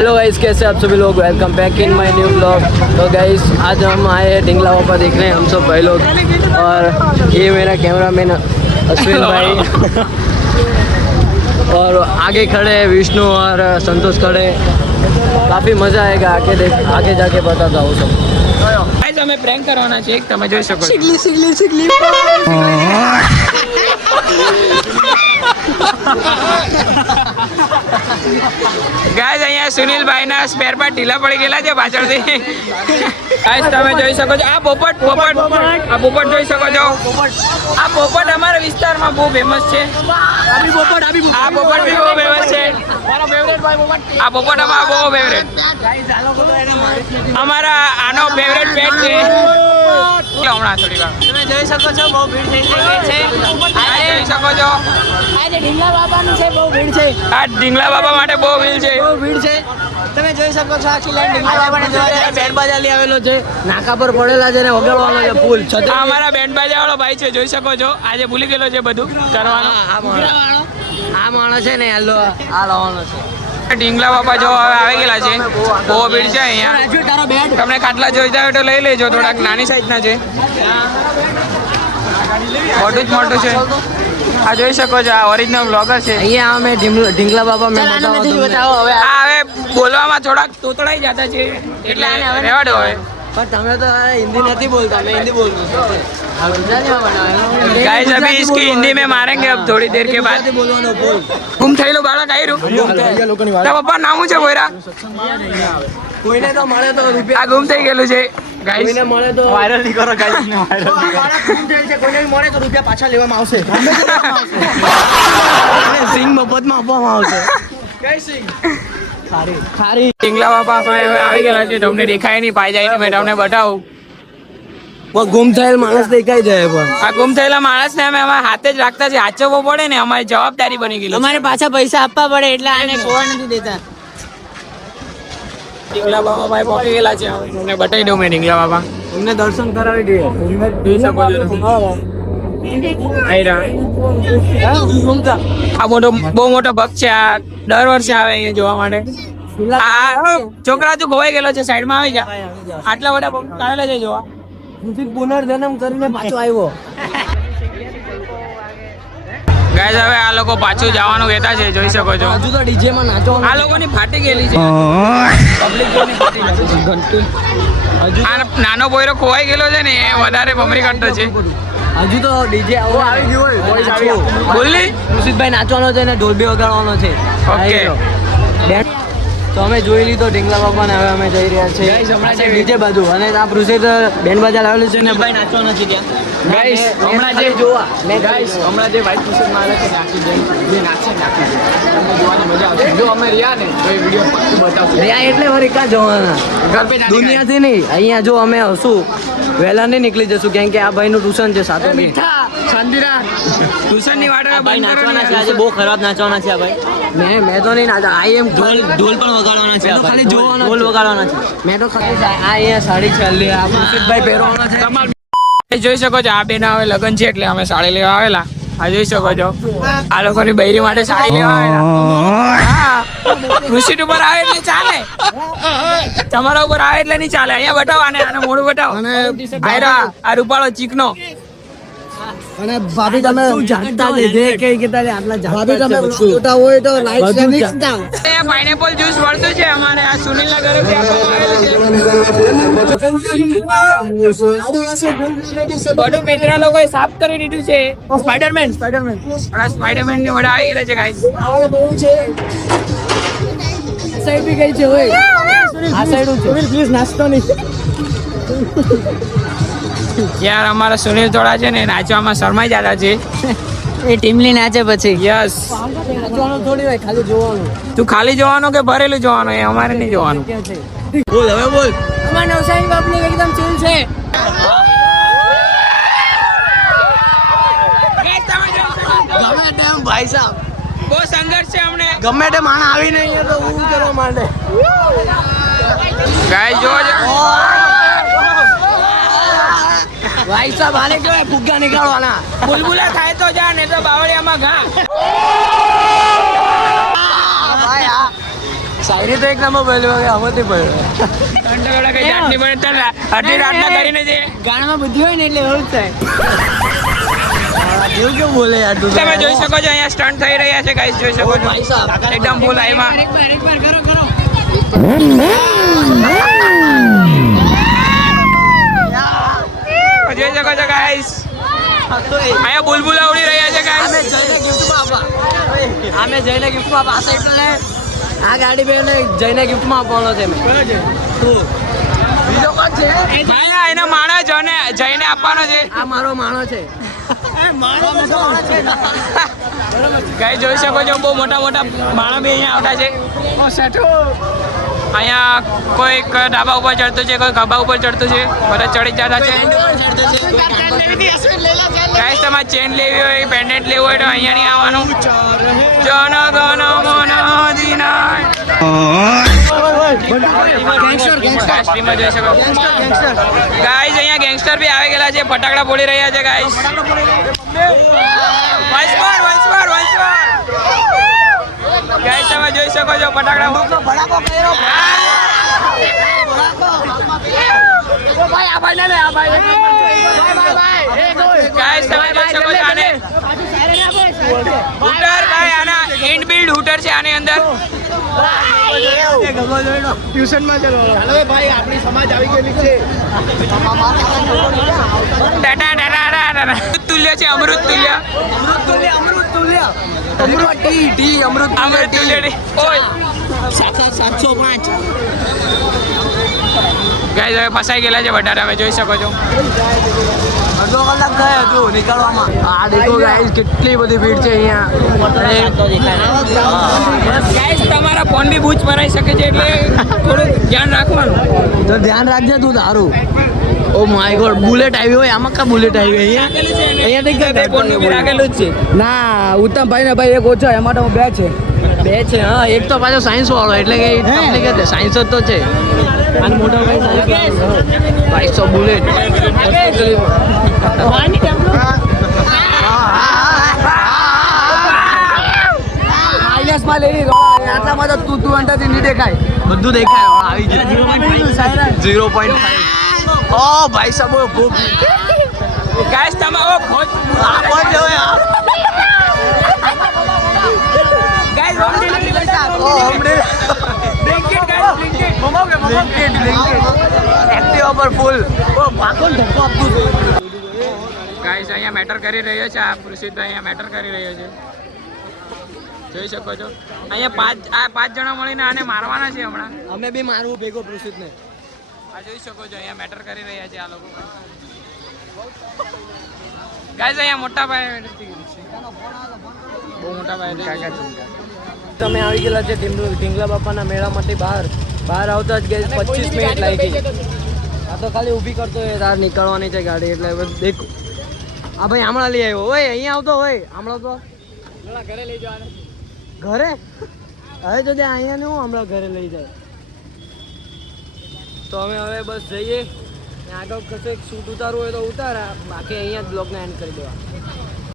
Hello guys, कैसे आप सभी लोग। Welcome back in my new blog. तो गाइस आज हम आए हैं ढिंगला बाबा देखने, हम सब भाई लोग, और ये मेरा कैमरामैन अश्विन भाई और आगे खड़े हैं विष्णु और संतोष खड़े। काफ़ी मज़ा आएगा, आगे जाके बताता हूँ सब। गाइस અમે પ્રેન્ક કરવાના છે, તમે જોઈ શકો છો। ગાઈસ અહીંયા સુનિલભાઈ ના સ્પેર પાર્ટ ઢીલા પડી ગયેલા છે પાછળથી। ગાઈસ તમે જોઈ શકો છો, આ પોપટ જોઈ શકો છો। આ પોપટ અમારા વિસ્તારમાં બહુ ફેમસ છે। આ પોપટ બી બહુ ફેમસ છે। આ પોપટ અમારો બહુ ફેવરેટ, અમારા આનો ફેવરેટ પેટ છે। હમણાં થોડી વાર તમે જોઈ શકો છો, બહુ ભીડ થઈ ગઈ છે। જોઈ શકો છો, આજે ઢીંગલા બાબાનું છે, બહુ ભીડ છે, આ ઢીંગલા બાબા માટે બહુ ભીડ છે। બહુ ભીડ છે। તમે જોઈ શકો છો આખી લાઈન ઢીંગલા બાબાને જોવા જાય। બેન્ડ બાજા લઈ આવેલો છે, નાકા પર પડેલા છે ને વગાડવાનો છે ફૂલ આ અમારા બેન્ડ બાજા વાળો ભાઈ છે, જોઈ શકો છો। આજે ભૂલી ગયેલો છે બધું કરવાનું। આ માણસ છે ને આ લાવવાનો છે। ઢીંગલા બાપા જો હવે આવી ગયેલા છે, બહુ ભીડ છે અહીંયા। તમને ખાટલા જોઈતા હોય તો લઈ લેજો, થોડાક નાની સાઈઝના છે, મોટું જ મોટું છે। આ જોઈ શકો છો, આ ઓરિજિનલ બ્લોગર છે। અહીંયા અમે ઢીંગલા બાબા મેં બતાવો હવે। આ હવે બોલવામાં થોડાક તોતડાઈ જતા છે, એટલે રહેવા દો હવે। પણ તમે તો હિન્દી નથી બોલતા, मैं हिंदी बोलता हूँ। गाइस अभी इसकी हिंदी में मारेंगे अब थोड़ी देर के बाद। ગુમ થયેલું બાળક આવ્યું, તારા પપ્પા નામ છે બોયરા, કોઈને તો મળે તો રૂપિયા, આ ગુમ થઈ ગયેલું છે ગાઈસ। કોઈને મળે તો વાયરલ નહીં કરો ગાઈસ ને વાયરલ કોઈને મળે તો રૂપિયા પાછા લેવામાં આવશે। સિંગ મફતમાં આપવામાં આવશે। ખારી ઢીંગલા બાપા આવી ગયેલા છે, તમને દેખાય નહીં, પાઈ જાય મેં તમને બતાવું। ગુમ થયેલ માણસ દેખાઈ જાય, પણ આ ગુમ થયેલા માણસને અમે અમારા હાથે જ રાખતા છે, હાચવવો પડે ને, અમારી જવાબદારી બની ગયેલી છે। અમારે પાછા પૈસા આપવા પડે એટલે આને ખોવા નથી દેતા। ઢીંગલા બાપા ભાઈ પહોંચી ગયેલા છે, તમને બતાવી દઉં મેં ઢીંગલા બાપા, અમને દર્શન કરાવી દઈએ। જોઈ શકો છો। આ બહુ મોટો ભક્ત છે, આ દર વર્ષે આવે અહીંયા જોવા માટે। આ છોકરા તું ખોવાઈ ગયેલો છે, સાઈડમાં આવી જા, આટલા બધા ભક્ત આવેલા છે જોવા। પુનર્જન્મ કરીને પાછો આવ્યો। ગાઈસ હવે આ લોકો પાછું જવાનું કહેતા છે, જોઈ શકો છો। હજુ તો ડીજે માં નાચવાનું, આ લોકોની ફાટી ગયેલી છે, પબ્લિક જોની ફાટી ગયેલી છે ઘંટી। આ નાનો પોયરો ખોવાઈ ગયેલો છે ને, એ વધારે ભમરી કાઢતો છે। હજુ તો ડીજે આવી ગયું હોય, બોલની ઋષિતભાઈ નાચવાનો છે ને ઢોલ બી વગાડવાનો છે। ઓકે। તો અમે જોઈ લીધો ઢીંગલા બાપા ને, હવે અમે જઈ રહ્યા છીએ ડીજે બાજુ, અને આ ઋષિત બેન્ડ બાજા લાવેલું છે ને ભાઈ નાચવાનો છે ત્યાં। ગાઈસ હમણાં જે જોવા ગાઈસ હમણાં જે વ્હાઈટ ટી-શર્ટ માં આવે છે નાખી દે, જે નાચે નાખી દે, તમને જોવાની મજા આવશે। જો અમે રહ્યા ને તો એ વિડિયો પક્કું બતાવશું। રહ્યા એટલે વળી ક્યાં જવાના, ઘર પે દુનિયાથી નહીં, અહીંયા જો અમે હશું વહેલા નહીં નીકળી જશું, કેમ કે આ ભાઈનું ટ્યુશન છે સાતમ ટ્યુશન ની વાટે ભાઈ નાચવાના છે આજે, બહુ ખરાબ નાચવાના છે આ ભાઈ। મેં તો નહીં નાચા, આઈ એમ ઢોલ પણ વગાડવાના છે, ખાલી જોવાના, ઢોલ વગાડવાના છે। મેં તો ખાલી આ અહીંયા સાડી ચાલી આ ઋષિતભાઈ પહેરવાના છે। જોઈ શકો છો, આ બેના હવે લગ્ન છે એટલે અમે સાડી લેવા આવેલા। આ જોઈ શકો છો, આ લોકોની બૈરી માટે સાડી લેવા આવેલા। ઋષિત ઉપર આવે એટલે ચાલે, તમારા ઉપર આવે એટલે નહીં ચાલે। અહીંયા બતાવો, આને મોઢું બતાવો, આ રૂપાળો ચીકનો। અને ભાભી તમે જાણતા લીધે કે તારે આટલા ભાભી તમે જોતા હોય તો લાઈક શેર મિક્સ ડાઉન। અહીંયા પાઇનેપલ જ્યુસ મળતું છે અમારે, આ સુનિલના ઘરેથી આપવામાં આવેલું છે। બધું મિત્ર લોકોએ સાફ કરી દીધું છે। સ્પાઈડરમેન આ સ્પાઈડરમેન ની વડા આવી ગયા છે ગાઈસ। સાઈડ બી ગઈ છે હોય, આ સાઈડ છે પ્લીઝ નાસ્તો નહીં। યાર અમારા સુનિલ થોડા છે ને નાચવામાં શરમાઈ જતા છે, એ ટીમલી નાચે પછી। યસ, નાચવાનું થોડી હોય, ખાલી જોવાનું। તું ખાલી જોવાનું કે ભરેલું જોવાનું, એ અમારે નહીં જોવાનું। બોલ હવે બોલ। અમાર નવસારી પબ્લિક એકદમ ચીલ છે। ગમે તેમ ભાઈ સાહેબ, બહુ સંઘર્ષ છે અમને। ગમે તે માણસ આવીને અહીંયા તો ઊભું કરવા માંડે। ગાઈસ જોજો, ભાઈ સાહેબ આને કેવાય ફુગ્ગા નીકાળવાના। બુલબુલા થાય તો જા, ને તો બાવળિયામાં ઘા। શાયરી તો એક નંબર બોલ્યો હવે આમાંથી બોલ્યો કંટાળા કઈ જાતની બને ચાલ અડધી રાતના કરીને છે ગાણામાં બુદ્ધિ હોય ને એટલે એવું જ થાય. કેવું કેવું બોલે યાર તું તમે જોઈ શકો છો અહીંયા સ્ટન્ટ થઈ રહ્યા છે ગાઈસ જોઈ શકો છો એકદમ ફૂલ આઈમાં એક બાર કરો. જોઈ શકો છો ગાઈસ અહીંયા બુલબુલા ઉડી રહ્યા છે ગાઈસ અમે જઈને ગિફ્ટમાં આપવા આ સાઈડ લે આ ગાડી બેને જઈને ગિફ્ટમાં આપવાનો છે મેં તું બીજો કોણ છે ના એના માણસ જઈને આપવાનો છે આ મારો માણો છે ગાઈસ જોઈ શકો છો બહુ મોટા મોટા માણસ બી અહીંયા આવતા છે અહીંયા કોઈક ડાબા ઉપર ચડતું છે કોઈ ખભા ઉપર ચડતું છે બધા ચડી જતા છે ગાઈસ તમારે ચેન લેવી હોય પેન્ડન્ટ લેવું હોય તો અહીંયા નહીં આવવાનું જન ગણ મન અધિનાયક જોઈ શકો ગાઈસ અહીંયા ગેંગસ્ટર બી આવી ગયેલા છે ફટાકડા ફોડી રહ્યા છે ગાઈસ ગાઈસ તમે જોઈ શકો છો ફટાકડા ગાઈસ તમે જોઈ શકો છો આને હૂટર ભાઈ આના ઇનબિલ્ડ હૂટર છે આની અંદર ટ્યુશનમાં ચલો ભાઈ આપણી સમાજ આવી ગયેલી છે અમૃત તુલ્ય છે અમૃત તુલ્ય અમૃત તુલ્ય ઓય 705 ગાઈસ હવે ફસાઈ ગયેલા છે બધા તમે જોઈ શકો છો અડધો કલાક થાય હજુ નીકળવામાં આ દેખો ગાઈસ કેટલી બધી ભીડ છે અહીંયા ગાઈસ તમારા ફોન બી બૂચ ભરાઈ શકે છે એટલે થોડું ધ્યાન રાખવાનું તો ધ્યાન રાખજે તું તારું ઓ માય ગોડ બુલેટ આવી હોય આમાં કા બુલેટ આવી અહીંયા ફોન બી રાખેલું જ છે ના ઉત્તમભાઈ ને ભાઈ એક ઓછો એમાં તો બે છે હા એક તો પાછો સાયન્સ વાળો એટલે કે તકલીફ છે સાયન્સ જ તો છે અને મોટો ભાઈ સાયન્સ 200 બુલેટ માઇનસમાં લેવી આટલામાં તો તું અંડાથી નહીં દેખાય બધું દેખાય આવી જાય 0.5 ઓ ભાઈ સાહેબ ખૂબ ગાઈસ તમે ઓ ખોજ કોણ છે ગાઈસ હોમ ડિલિવરી કરતા બ્લિંકિટ ગાઈસ બ્લિંકિટ એક્ટિવા પર ફૂલ ઓ પાકોન ધક્કો આપતું ગાઈસ અહીંયા મેટર કરી રહ્યો છે આ પ્રસિદ્ધ અહીંયા મેટર કરી રહ્યો છે જોઈ શકો છો અહીંયા પાંચ જણા મળીને આને મારવાના છે હમણાં અમે બી મારવું ભેગો પ્રસિદ્ધને આ જોઈ શકો છો અહીંયા મેટર કરી રહ્યા છે આ લોકો ગાઈસ અહીંયા મોટા ભાઈ બહુ મોટા ભાઈ તમે આવી ગયેલા છે ઢીંગલા બાપાના મેળામાંથી બહાર આવતા જ ગઈ 25 મિનિટ લાગી ગઈ આ તો ખાલી ઊભી કરતો હોય તાર નીકળવાની છે ગાડી એટલે દેખો આ ભાઈ હમણાં લઈ આવ્યો ઓય અહીંયા આવતો હોય હમણાં તો ઘરે લઈ જવાના ઘરે હવે તો ત્યાં અહીંયા ને હું હમણાં ઘરે લઈ જાય તો અમે હવે બસ જઈએ આગળ કશે શૂટ ઉતારવું હોય તો ઉતારા બાકી અહીંયા જ બ્લોગને એન્ડ કરી દેવા